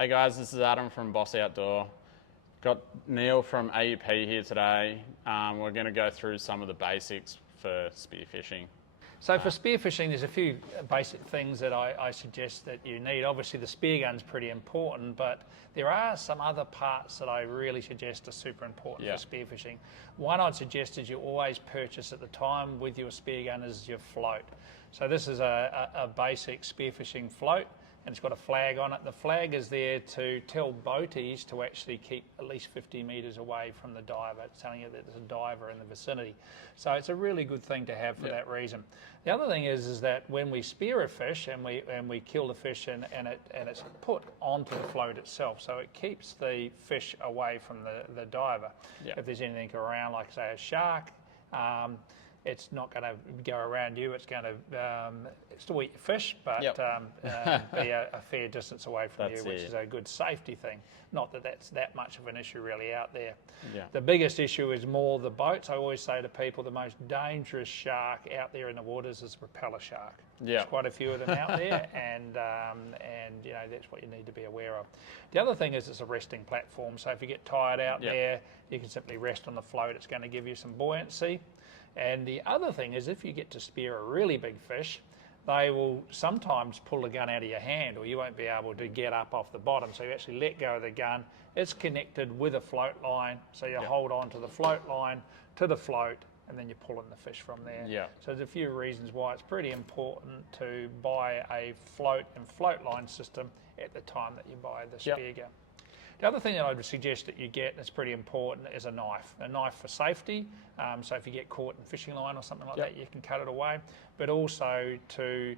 Hey guys, this is Adam from Boss Outdoor. Got Neil from AUP here today. We're going to go through some of the basics for spearfishing. So for spearfishing, there's a few basic things that I suggest that you need. Obviously the spear gun's pretty important, but there are some other parts that I really suggest are super important for spearfishing. One I'd suggest is you always purchase at the time with your spear gun is your float. So this is a basic spearfishing float, and it's got a flag on it. The flag is there to tell boaties to actually keep at least 50 metres away from the diver. It's telling you that there's a diver in the vicinity. So it's a really good thing to have for that reason. The other thing is that when we spear a fish and we kill the fish and it's put onto the float itself, so it keeps the fish away from the diver. If there's anything around, like say a shark, it's not going to go around you. It's going to still eat your fish, but be a fair distance away from you, which is a good safety thing. Not that that's that much of an issue really out there. The biggest issue is more the boats. I always say to people, the most dangerous shark out there in the waters is propeller shark. There's quite a few of them out there, and you know, that's what you need to be aware of. The other thing is it's a resting platform. So if you get tired out there, you can simply rest on the float. It's going to give you some buoyancy. And the other thing is if you get to spear a really big fish, they will sometimes pull the gun out of your hand, or you won't be able to get up off the bottom. So you actually let go of the gun. It's connected with a float line. So you hold on to the float line, to the float, and then you're pulling the fish from there. So there's a few reasons why it's pretty important to buy a float and float line system at the time that you buy the spear gun. The other thing that I would suggest that you get, and it's pretty important, is a knife. A knife for safety, so if you get caught in fishing line or something like that, you can cut it away, but also to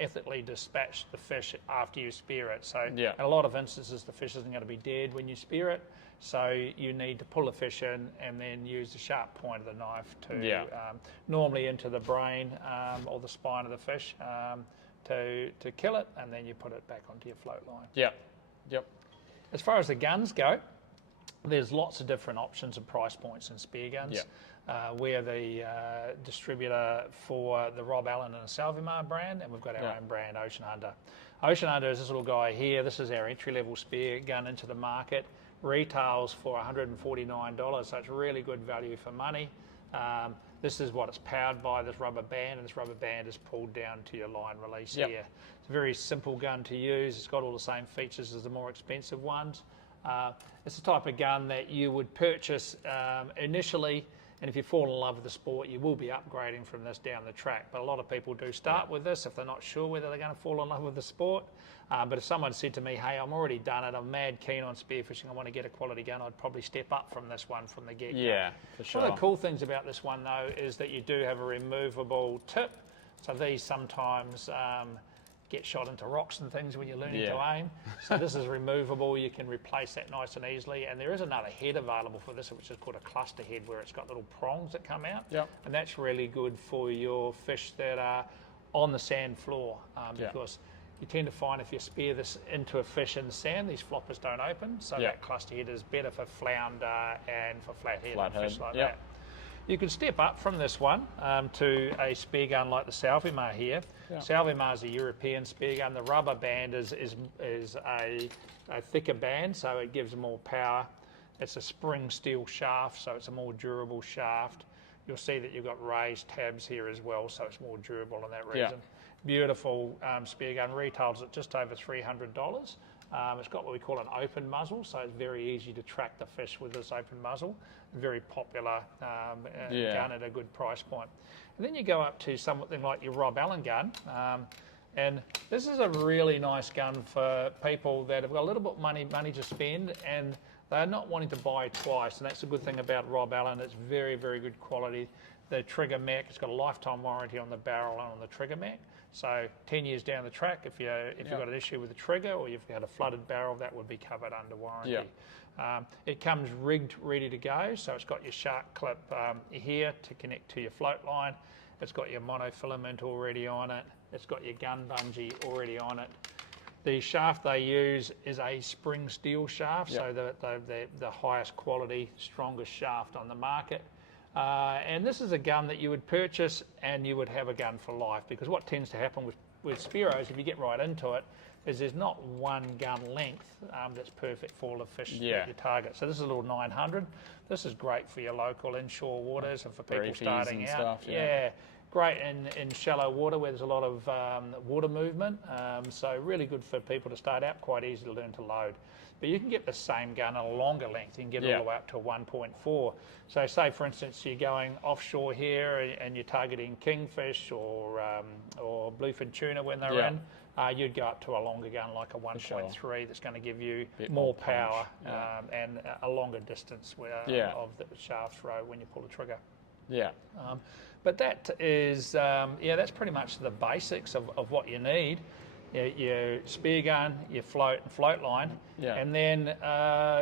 ethically dispatch the fish after you spear it. So in a lot of instances, the fish isn't going to be dead when you spear it, so you need to pull the fish in and then use the sharp point of the knife to normally into the brain or the spine of the fish to kill it, and then you put it back onto your float line. As far as the guns go, there's lots of different options and price points in spear guns. We're the distributor for the Rob Allen and the Salvimar brand, and we've got our own brand, Ocean Hunter. Ocean Hunter is this little guy here. This is our entry-level spear gun into the market. Retails for $149, so it's really good value for money. This is what it's powered by, this rubber band, and this rubber band is pulled down to your line release here. It's a very simple gun to use. It's got all the same features as the more expensive ones. It's the type of gun that you would purchase initially, and if you fall in love with the sport, you will be upgrading from this down the track. But a lot of people do start with this if they're not sure whether they're going to fall in love with the sport. But if someone said to me, hey, I'm already done it, I'm mad keen on spearfishing, I want to get a quality gun, I'd probably step up from this one from the get-go. For sure. One of the cool things about this one, though, is that you do have a removable tip. So these sometimes get shot into rocks and things when you're learning to aim. So this is removable. You can replace that nice and easily. And there is another head available for this, which is called a cluster head, where it's got little prongs that come out. And that's really good for your fish that are on the sand floor, because you tend to find if you spear this into a fish in the sand, these floppers don't open. So that cluster head is better for flounder and for flathead and fish like that. You can step up from this one to a spear gun like the Salvimar here. Salvimar is a European spear gun. The rubber band is a thicker band, so it gives more power. It's a spring steel shaft, so it's a more durable shaft. You'll see that you've got raised tabs here as well, so it's more durable in that reason. Beautiful spear gun, retails at just over $300. It's got what we call an open muzzle, so it's very easy to track the fish with this open muzzle. Very popular gun at a good price point. And then you go up to something like your Rob Allen gun, and this is a really nice gun for people that have got a little bit money to spend, and they're not wanting to buy twice. And that's a good thing about Rob Allen. It's very, very good quality. The trigger mech, it's got a lifetime warranty on the barrel and on the trigger mech. So 10 years down the track, if you've got an issue with the trigger or you've got a flooded barrel, that would be covered under warranty. It comes rigged, ready to go. So it's got your shark clip here to connect to your float line. It's got your monofilament already on it. It's got your gun bungee already on it. The shaft they use is a spring steel shaft, so the highest quality, strongest shaft on the market. And this is a gun that you would purchase and you would have a gun for life, because what tends to happen with Spearos, if you get right into it, is there's not one gun length that's perfect for all the fish Yeah. that you target. So this is a little 900. This is great for your local inshore waters and for people Briefies starting and out. stuff, yeah. Yeah, great in shallow water where there's a lot of water movement. So really good for people to start out, quite easy to learn to load. But you can get the same gun at a longer length. You can get it Yeah. all the way up to 1.4. So say, for instance, you're going offshore here and you're targeting kingfish or bluefin tuna when they're Yeah. in, you'd go up to a longer gun like a 1.3 that's going to give you Bit more more punch, power yeah. and a longer distance Yeah. of the shaft throw when you pull the trigger. Yeah. But that is, that's pretty much the basics of what you need. Your spear gun, your float and float line, Yeah. and then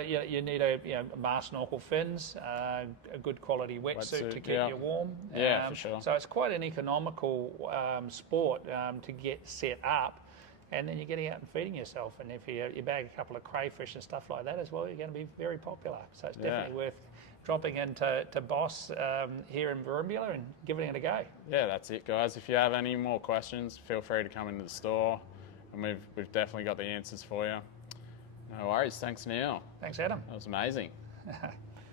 you need a mast snorkel fins, a good quality wetsuit to Wetsuit, keep yeah. you warm. Yeah, for sure. So it's quite an economical sport to get set up, and then you're getting out and feeding yourself. And if you bag a couple of crayfish and stuff like that as well, you're going to be very popular. So it's definitely worth dropping into Boss here in Verumbula and giving it a go. Yeah, that's it, guys. If you have any more questions, feel free to come into the store, and we've definitely got the answers for you. No worries. Thanks, Neil. Thanks, Adam. That was amazing.